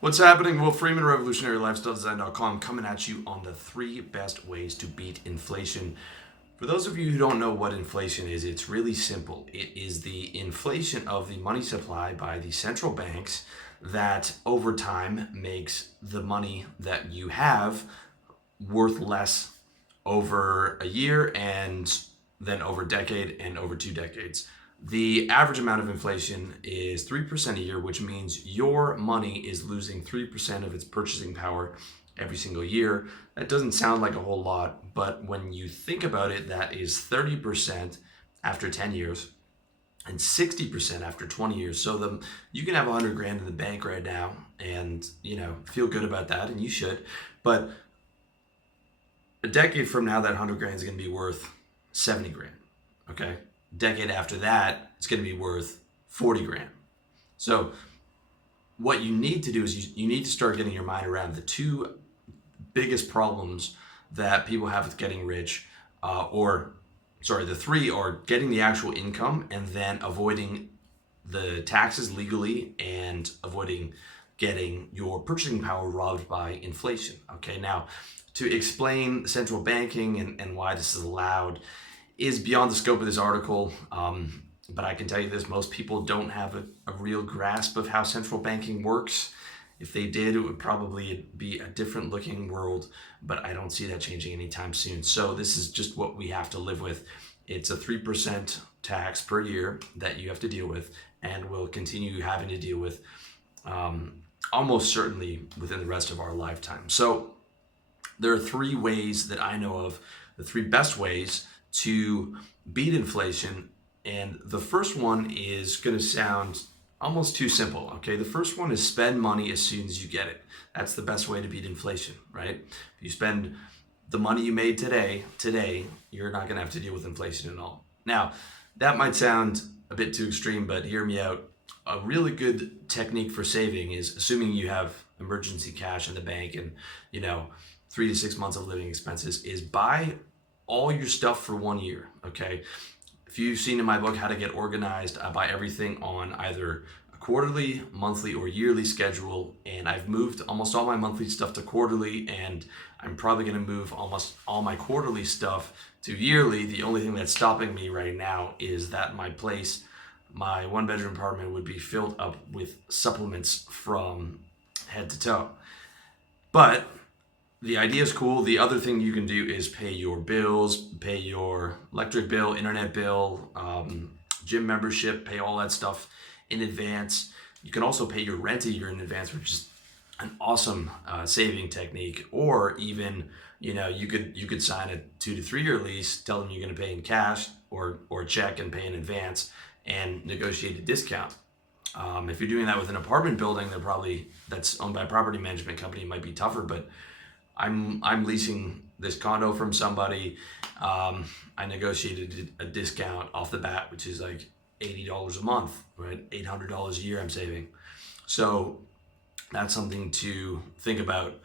What's happening? Will Freeman, RevolutionaryLifestyleDesign.com, coming at you on the 3 best ways to beat inflation. For those of you who don't know what inflation is, it's really simple. It is the inflation of the money supply by the central banks that over time makes the money that you have worth less over a year and then over a decade and over 2 decades. The average amount of inflation is 3% a year, which means your money is losing 3% of its purchasing power every single year. That doesn't sound like a whole lot, but when you think about it, that is 30% after 10 years and 60% after 20 years. So you can have 100 grand in the bank right now and, feel good about that, and you should. But a decade from now, that 100 grand is going to be worth 70 grand. Okay. Decade after that, it's going to be worth 40 grand. So what you need to do is you need to start getting your mind around the two biggest problems that people have with getting rich, the three are getting the actual income and then avoiding the taxes legally and avoiding getting your purchasing power robbed by inflation. Okay, now to explain central banking and why this is allowed is beyond the scope of this article, but I can tell you this, most people don't have a real grasp of how central banking works. If they did, it would probably be a different looking world, but I don't see that changing anytime soon. So this is just what we have to live with. It's a 3% tax per year that you have to deal with and will continue having to deal with almost certainly within the rest of our lifetime. So there are 3 ways that I know of, the 3 best ways to beat inflation. And the first one is going to sound almost too simple. Okay, the first one is spend money as soon as you get it. That's the best way to beat inflation, right? If you spend the money you made today, you're not going to have to deal with inflation at all. Now, that might sound a bit too extreme, but hear me out. A really good technique for saving is, assuming you have emergency cash in the bank and 3 to 6 months of living expenses, is buy all your stuff for 1 year. Okay, if you've seen in my book How to Get Organized, I buy everything on either a quarterly, monthly, or yearly schedule, and I've moved almost all my monthly stuff to quarterly, and I'm probably going to move almost all my quarterly stuff to yearly. The only thing that's stopping me right now is that my 1-bedroom apartment would be filled up with supplements from head to toe. But the idea is cool. The other thing you can do is pay your bills, pay your electric bill, internet bill, gym membership, pay all that stuff in advance. You can also pay your rent a year in advance, which is an awesome saving technique. Or even, you could sign a 2 to 3 year lease, tell them you're going to pay in cash or check and pay in advance, and negotiate a discount. If you're doing that with an apartment building, that's owned by a property management company, it might be tougher, but I'm leasing this condo from somebody. I negotiated a discount off the bat, which is like $80 a month, right? $800 a year I'm saving. So that's something to think about.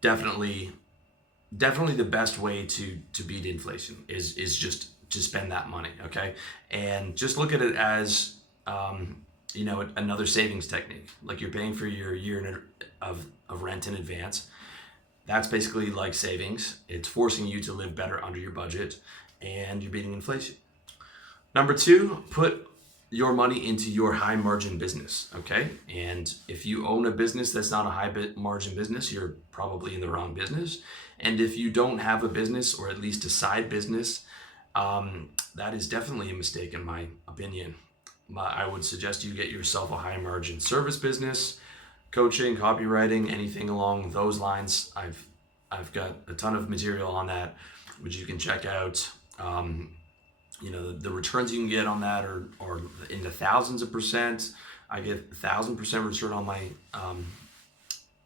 Definitely the best way to beat inflation is just to spend that money, okay? And just look at it as another savings technique. Like you're paying for your year of rent in advance. That's basically like savings. It's forcing you to live better under your budget, and you're beating inflation. Number 2, put your money into your high margin business, okay? And if you own a business that's not a high margin business, you're probably in the wrong business. And if you don't have a business, or at least a side business, that is definitely a mistake in my opinion. I would suggest you get yourself a high margin service business, coaching, copywriting, anything along those lines. I've got a ton of material on that, which you can check out. The returns you can get on that are in the thousands of percent. I get 1,000% return on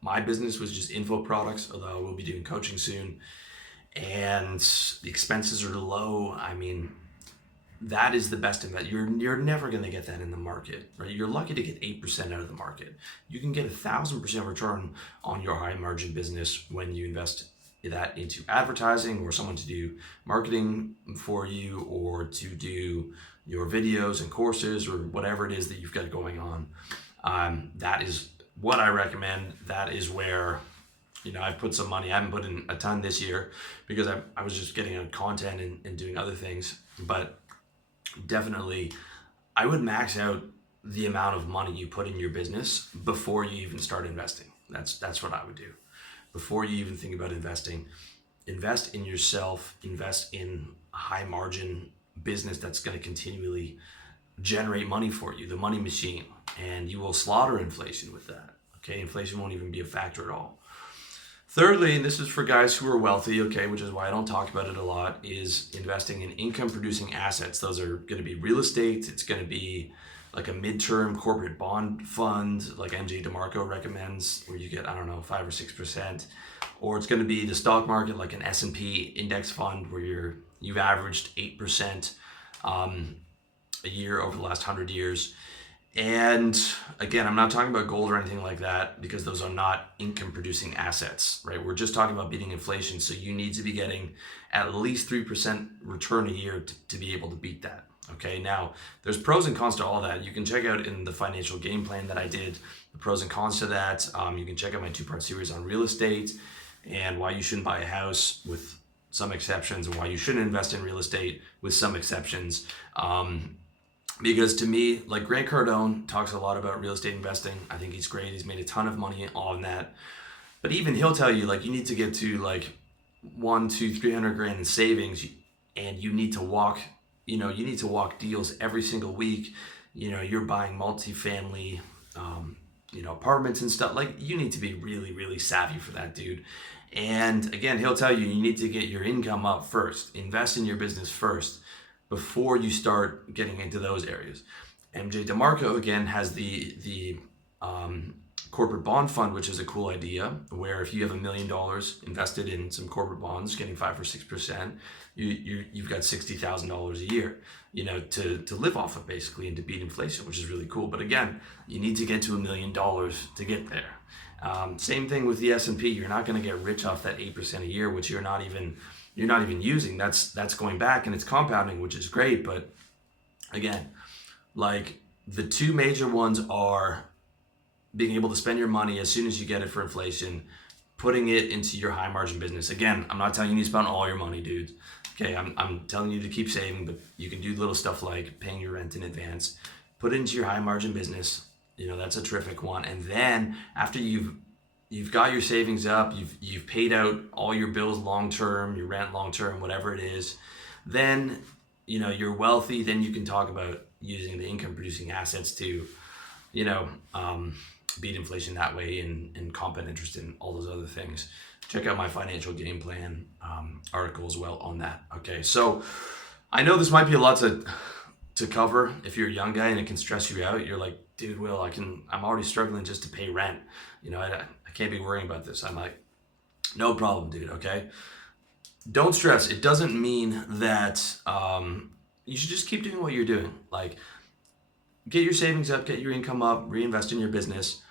my business, was just info products, although we'll be doing coaching soon. And the expenses are low. I mean, that is the best investment. You're never going to get that in the market, right? You're lucky to get 8% out of the market. You can get 1,000% return on your high margin business when you invest that into advertising, or someone to do marketing for you, or to do your videos and courses, or whatever it is that you've got going on. That is what I recommend, that is where, I've put some money. I haven't put in a ton this year because I was just getting out content and doing other things. But definitely, I would max out the amount of money you put in your business before you even start investing. That's what I would do. Before you even think about investing, invest in yourself, invest in a high margin business that's going to continually generate money for you, the money machine, and you will slaughter inflation with that. Okay, inflation won't even be a factor at all. Thirdly, and this is for guys who are wealthy, okay, which is why I don't talk about it a lot, is investing in income producing assets. Those are going to be real estate. It's going to be like a midterm corporate bond fund, like MJ DeMarco recommends, where you get, I don't know, 5 or 6%. Or it's going to be the stock market, like an S&P index fund, where you've averaged 8% a year over the last 100 years. And again, I'm not talking about gold or anything like that, because those are not income producing assets, right? We're just talking about beating inflation. So you need to be getting at least 3% return a year to be able to beat that. Okay, now there's pros and cons to all that. You can check out in the financial game plan that I did, the pros and cons to that. You can check out my 2-part series on real estate and why you shouldn't buy a house, with some exceptions, and why you shouldn't invest in real estate, with some exceptions. Because to me, like, Grant Cardone talks a lot about real estate investing. I think he's great. He's made a ton of money on that. But even he'll tell you, like, you need to get to like 100, 200, 300 grand in savings, and you need to walk deals every single week. You're buying multifamily, apartments and stuff. Like, you need to be really, really savvy for that, dude. And again, he'll tell you need to get your income up first. Invest in your business first before you start getting into those areas. MJ DeMarco, again, has the corporate bond fund, which is a cool idea, where if you have $1 million invested in some corporate bonds getting 5 or 6%, you've got $60,000 a year, to live off of, basically, and to beat inflation, which is really cool. But again, you need to get to $1 million to get there. Same thing with the S&P. You're not going to get rich off that 8% a year, which you're not even using. That's going back, and it's compounding, which is great. But again, like, the two major ones are being able to spend your money as soon as you get it for inflation, putting it into your high margin business. Again, I'm not telling you to spend all your money, dude. Okay, I'm telling you to keep saving, but you can do little stuff like paying your rent in advance. Put it into your high margin business. That's a terrific one. And then after you've got your savings up, you've paid out all your bills long term, your rent long term, whatever it is, then you're wealthy. Then you can talk about using the income producing assets to beat inflation that way, and compound interest in all those other things. Check out my financial game plan article as well on that. Okay, so I know this might be a lot to cover if you're a young guy and it can stress you out. You're like, dude, Will, I'm already struggling just to pay rent. I can't be worrying about this. I'm like, no problem, dude. Okay, don't stress. It doesn't mean that you should just keep doing what you're doing. Like, get your savings up, get your income up, reinvest in your business,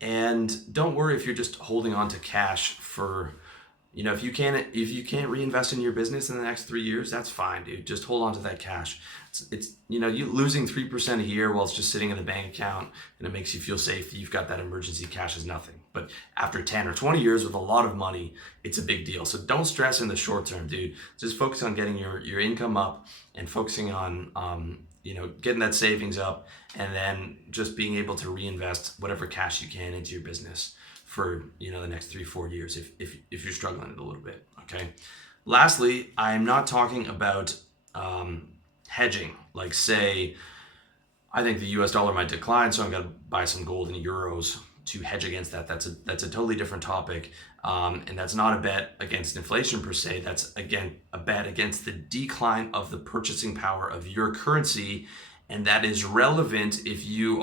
and don't worry if you're just holding on to cash for, if you can't reinvest in your business in the next 3 years, that's fine, dude. Just hold on to that cash. It's you losing 3% a year while it's just sitting in the bank account and it makes you feel safe. You've got that emergency cash is nothing. But after 10 or 20 years with a lot of money, it's a big deal. So don't stress in the short term, dude. Just focus on getting your income up and focusing on getting that savings up, and then just being able to reinvest whatever cash you can into your business for the next 3-4 years if you're struggling a little bit. Okay. Lastly, I'm not talking about hedging. Like, say I think the US dollar might decline, so I'm gonna buy some gold in euros to hedge against that. That's a totally different topic, and that's not a bet against inflation per se. That's, again, a bet against the decline of the purchasing power of your currency, and that is relevant if you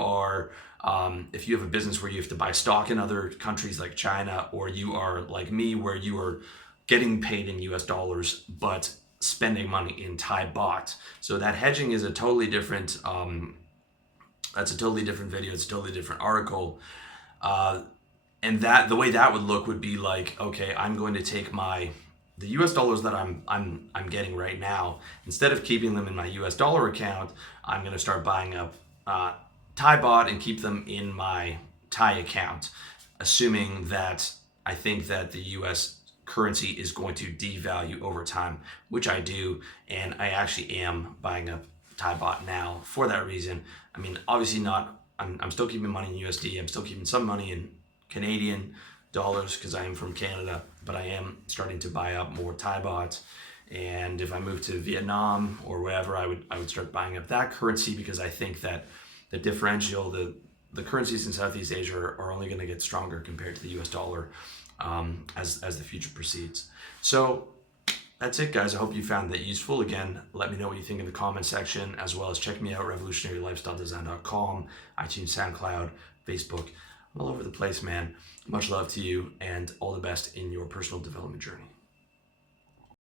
have a business where you have to buy stock in other countries like China, or you are like me, where you are getting paid in US dollars but spending money in Thai baht. So that hedging is a totally different. That's a totally different video. It's a totally different article. And that the way that would look would be like, okay, I'm going to take the US dollars that I'm getting right now, instead of keeping them in my US dollar account, I'm going to start buying up Thai baht and keep them in my Thai account, assuming that I think that the US currency is going to devalue over time, which I do, and I actually am buying up Thai baht now for that reason. I mean, obviously not. I'm still keeping money in USD. I'm still keeping some money in Canadian dollars because I am from Canada, but I am starting to buy up more Thai baht. And if I move to Vietnam or wherever, I would start buying up that currency, because I think that the differential, the currencies in Southeast Asia are only going to get stronger compared to the US dollar as the future proceeds. So that's it, guys. I hope you found that useful. Again, let me know what you think in the comment section, as well as check me out, revolutionarylifestyledesign.com, iTunes, SoundCloud, Facebook. I'm all over the place, man. Much love to you, and all the best in your personal development journey.